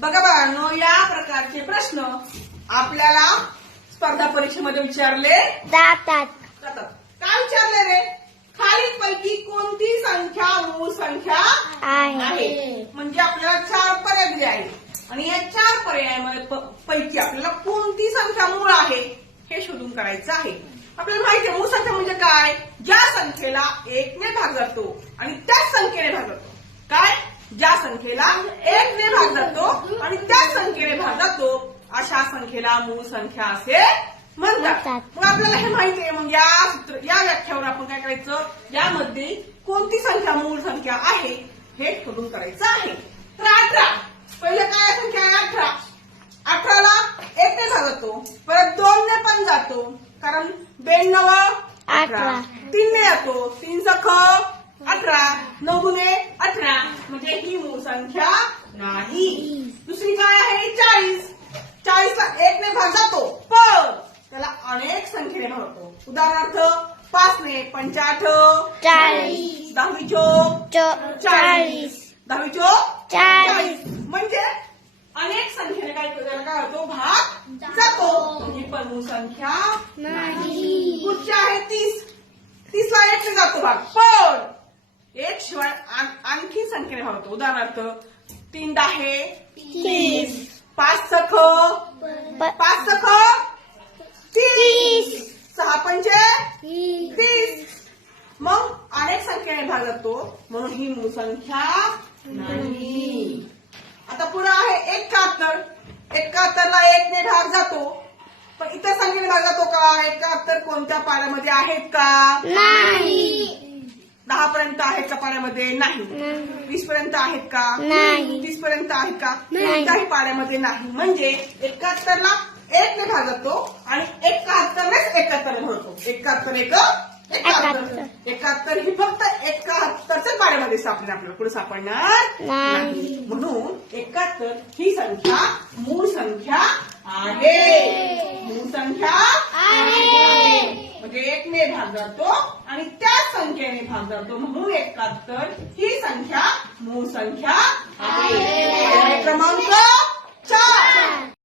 बघा बाळांनो, या प्रकारचे प्रश्न आपल्याला स्पर्धा परीक्षेमध्ये विचारले जातात. काय विचारले रे? खालीलपैकी कोणती संख्या मूळ संख्या आहे? म्हणजे आपल्याला 4 पर्याय दिले आहेत आणि या 4 पर्यायामध्ये पैकी आपल्याला कोणती संख्या मूळ आहे हे शोधून काढायचं आहे. आपल्याला माहिती आहे मूळ संख्या म्हणजे काय? ज्या संख्येला 1 ने भाग जातो आणि त्याच संख्येने भाग जातो. काय? ज्या संख्येला 1 ने भाग जातो आणि त्याच संख्येने भाग जातो अशा संख्येला मूळ संख्या असे म्हणतात. मग आपल्याला हे माहिती आहे. मग या व्याख्यावर आपण काय करायचं? यामध्ये कोणती संख्या मूळ संख्या आहे हे शोधून काढायचं आहे. तर 18 पहिले काय संख्या आहे? 18. 18ला 1 ने भाग जातो, परत 2 ने पण जातो, कारण 92 18, 3 ने जातो, 3 सख 18, 9 गुणे 18, म्हणजे ही मूळ संख्या नाही. दुसरी काय आहे? 40. 40ला 1 ने भाग जातो, पण त्याला अनेक संख्येने भाग होतो. उदाहरणार्थ 5 ने 5 40, 10 चोक 40, 10 चोक 40, म्हणजे अनेक संख्येने काय होतो? भाग जातो. ही पण मूळ संख्या नाही. पुढची आहे 30. 30ला 1 ने जातो भाग, पण 1 शिवाय आणखी संख्येने भाग होतो. उदाहरणार्थ 3 10 30, 5 सख 30, 6 पंचे 30. मग अनेक संख्येने भाग जातो, म्हणून ही मूळ संख्या नाही. आता पुढे आहे 71. 71ला 1 ने भाग जातो, पण इतर संख्येने भाग जातो का? 71 कोणत्या पाड्यामध्ये आहेत का? नाही. 10 पर्यंत आहेत का पाड्यामध्ये? नाही. 20 पर्यंत आहेत का? नाही. 30 पर्यंत आहेत का? कोणत्याही पाड्यामध्ये नाही. म्हणजे 71ला 1 ने भाग जातो आणि 71नेच 71 म्हणतो. 71 ही फक्त 71च्या पाड्यामध्ये सापडेल, आपल्याला पुढे सापडणार नाही. म्हणून 71 ही संख्या मूळ संख्या आहे. मूळ संख्या आहे म्हणजे 1 ने भाग जातो आणि त्याच संख्येने भाग जातो, म्हणून 71 ही संख्या मूळ संख्या आहे. क्रमांक